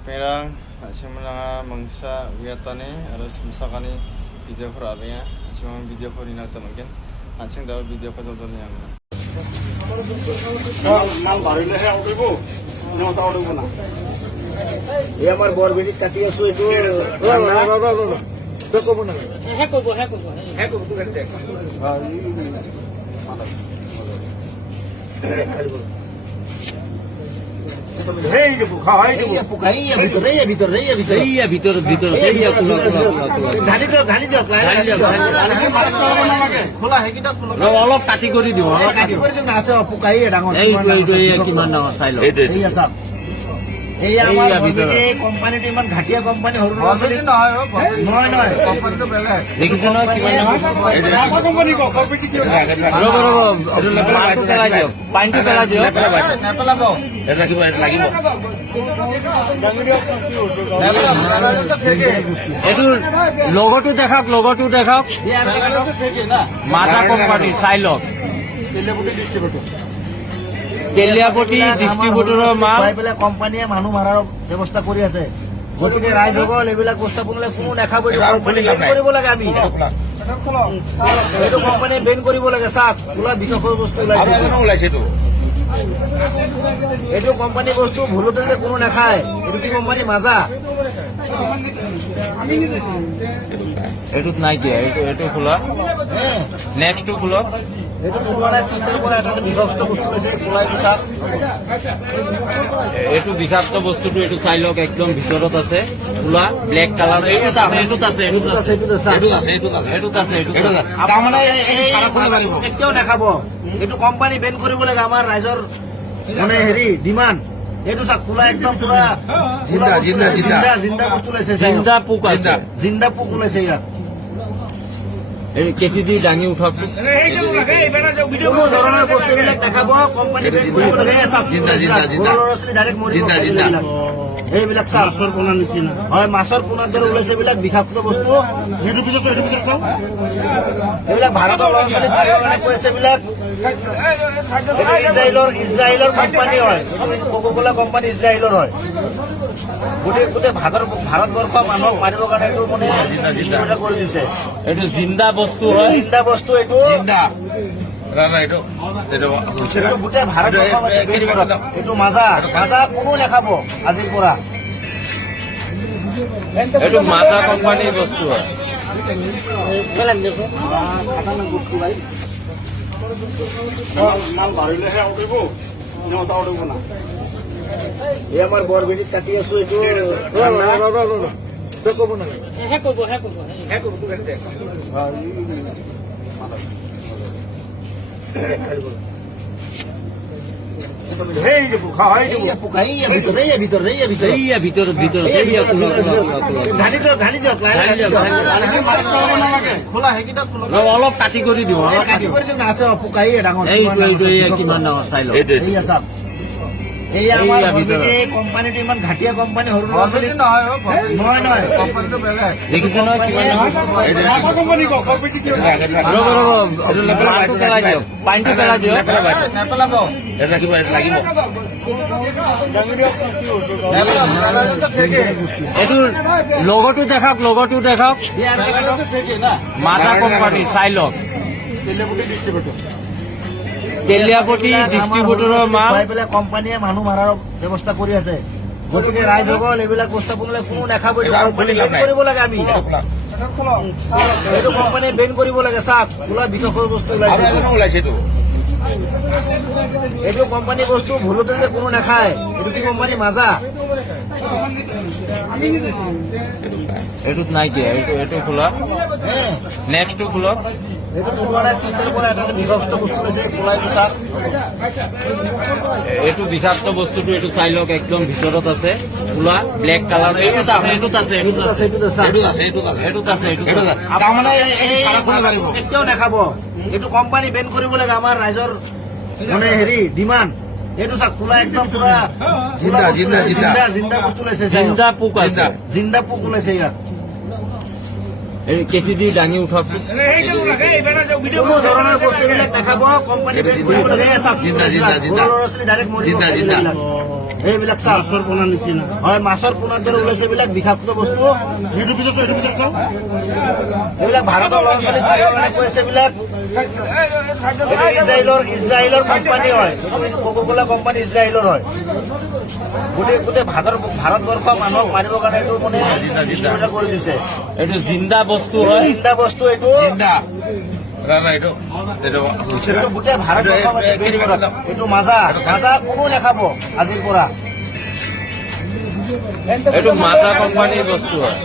Perang simulanga mangsa wiatane harus misakani video for abenya simang video for ina tamangken ancing daw video ko jodon yang মাল বাড়িলে হে উঠিব নটা উঠিব না এই আমার বরবেটি কাটি আছো এটো কব না হ্যাঁ করবো তুই গাড়ি দেখ হেই যে বুখা হয় যে এই পোকা এই ভিতর ঢালি দিও খোলা হে কিটা খোলা অলপ কাটি কৰি দিওঁ অলপ কাটি কৰি দিও না আছে পোকা এই ডাঙৰ কিমান ডাঙৰ চাই লওঁ এই আছে এই আমাৰ বৰবেটি কোম্পানিটো ইমান ঘাটিয়া কোম্পানি হৰু নহয় কোম্পানিটো বেলেগ দেখিছে নহয় কিমান ডাঙৰ কোম্পানি কো কম্পিটি কি পানীটো পেলাই দিয়ক নেপেলাব লাগিব এইটো লগতো দেখাওক মাজা কোম্পানী চাই লওক তেলিয়াপতি ডিষ্ট্ৰিবিউটৰৰ মাল পাই পেলাই কোম্পানীয়ে মানুহ মাৰাৰ ব্যৱস্থা কৰি আছে গতিকে ৰাইজসকল এইবিলাক উপস্থাপনলৈ কোনো নাখাব কৰিব লাগে আমি এইটো কোম্পানীয়ে বেন কৰিব লাগে চাওক খোলা বিষয়ৰ বস্তু ওলাইছে এইটো কোম্পানী বস্তু ভুলতে কোনো নাখায় এইটো কি কোম্পানী মাজা এইটোত নাই দিয়া এইটো খোলা নেক্সটটো খোলা এইটো ওলোৱা নাই তিনিটাৰ পৰা এটা বিষাক্ত বস্তু লৈছে খোলাই চাওক এইটো বিষাক্ত বস্তুটো এইটো চাই লওক একদম ভিতৰত আছে খোলা ব্লেক কালাৰ এইটোত আছে তাৰমানে কেতিয়াও নাখাব এইটো কোম্পানী বেন কৰিব লাগে আমাৰ ৰাইজৰ মানে হেৰি ডিমাণ্ড এইটো চাওক খোলা একদম পুৰা জিন্দা বস্তু ওলাইছে জিন্দা পোক আছে জিন্দা পোক ওলাইছে ইয়াত এই কেঁচি দি দাঙি উঠাওক কোনো ধৰণৰ বস্তুবিলাক নাখাব কোম্পানী বেন কৰিব লাগে চাওক ল'ৰা ছোৱালী ডাইৰেক্ট মৰিব এইবিলাক চাওক মাছৰ পোনাৰ নিচিনা হয় মাছৰ পোনাৰ দৰে ওলাইছে এইবিলাক বিষাক্ত বস্তু এইবিলাক ভাৰতৰ ল'ৰা ছোৱালী মাৰিবৰ কাৰণে কৈ আছে এইবিলাক ইজৰাইলৰ কোম্পানী হয় কোকা-কোলা কোম্পানী ইজৰাইলৰ হয় গোটেই ভাৰতবৰ্ষ মানুহক মাৰিবৰ কাৰণে এইটো মানে কৰি দিছে এইটো জিন্দা বস্তু হয় এইটো গোটেই ভাৰতবৰ্ষ এইটো মাজা কোনো নাখাব আজিৰ পৰা এইটো মাজা কোম্পানীৰ বস্তু হয় মাল বাড়িলে হে উঠিব নটা উঠিব না এই আমার বরবেটি কাটি আছো এটো কব না হ্যাঁ করবো তুই গাড়ি দেখ হেই যে বুখা হয় যে পোকা এই ভিতর ঢালি দিও খোলা হে কিটা খোলা অলপ কাটি কৰি দিওঁ অলপ কাটি কৰি দিও না আছে পোকা এই ডাঙৰ কিমান ডাঙৰ চাই লওক এই আছে এই আমাৰ বৰবেটি কোম্পানিটো ইমান ঘাটিয়া কোম্পানী হৰু নহয় কোম্পানিটো বেলেগ দেখিছে নহয় কিমান ডাঙৰ কোম্পানি কো কম্পিটি কি পানীটো পেলাই দিয়ক নেপেলাব লাগিব এইটো লগতো দেখাওক মাজা কোম্পানী চাই লওক তেলিয়াপতি ডিষ্ট্ৰিবিউটৰৰ মাল পাই পেলাই কোম্পানীয়ে মানুহ মাৰাৰ ব্যৱস্থা কৰি আছে গতিকে ৰাইজসকল এইবিলাক উপস্থাপনলৈ কোনো নাখাব কৰিব লাগে আমি এইটো কোম্পানীয়ে বেন কৰিব লাগে চাওক খোলা বিষয়ৰ বস্তু ওলাইছে এইটো কোম্পানী বস্তু ভুলতে কোনো নাখায় এইটো কি কোম্পানী মাজা এইটোত নাই দিয়া এইটো খোলা নেক্সটটো খোলা এইটো ওলোৱা নাই তিনিটাৰ পৰা এটা বিষাক্ত বস্তু লৈছে খোলাই চাওক এইটো বিষাক্ত বস্তুটো এইটো চাই লওক একদম ভিতৰত আছে খোলা ব্লেক কালাৰ এইটোত আছে তাৰমানে কেতিয়াও নাখাব এইটো কোম্পানী বেন কৰিব লাগে আমাৰ ৰাইজৰ মানে হেৰি ডিমাণ্ড এইটো চাওক খোলা একদম পুৰা জিন্দা বস্তু ওলাইছে জিন্দা পোক আছে জিন্দা পোক ওলাইছে ইয়াত এই কেঁচি দি দাঙি উঠাওকচোন। কোনো ধৰণৰ বস্তুবিলাক দেখাব কোম্পানী বেন কৰিব লাগে চাওক সৰু ল'ৰা ছোৱালী ডাইৰেক্ট মৰিব এইবিলাক চাওক মাছৰ পোনাৰ নিচিনা হয় মাছৰ পোনাৰ দৰে ওলাইছে এইবিলাক বিষাক্ত বস্তু এইবিলাক ভাৰতৰ ল'ৰা ছোৱালীক মাৰিবৰ কাৰণে কৈ আছে এইবিলাক ইজৰাইলৰ কোম্পানী হয় কোকা-কোলা কোম্পানী ইজৰাইলৰ হয় গোটেই ভাৰতবৰ্ষ মানুহক মাৰিবৰ কাৰণে এইটো মানে ডিষ্ট্ৰিবিউট কৰি দিছে এইটো জিন্দা বস্তু হয়। চিন্তা বস্তু এইটো এইটো গোটেই ভাৰতবৰ্ষ এইটো মাজা কোনো নাখাব আজিৰ পৰা এইটো মাতা কোম্পানীৰ বস্তু হয়।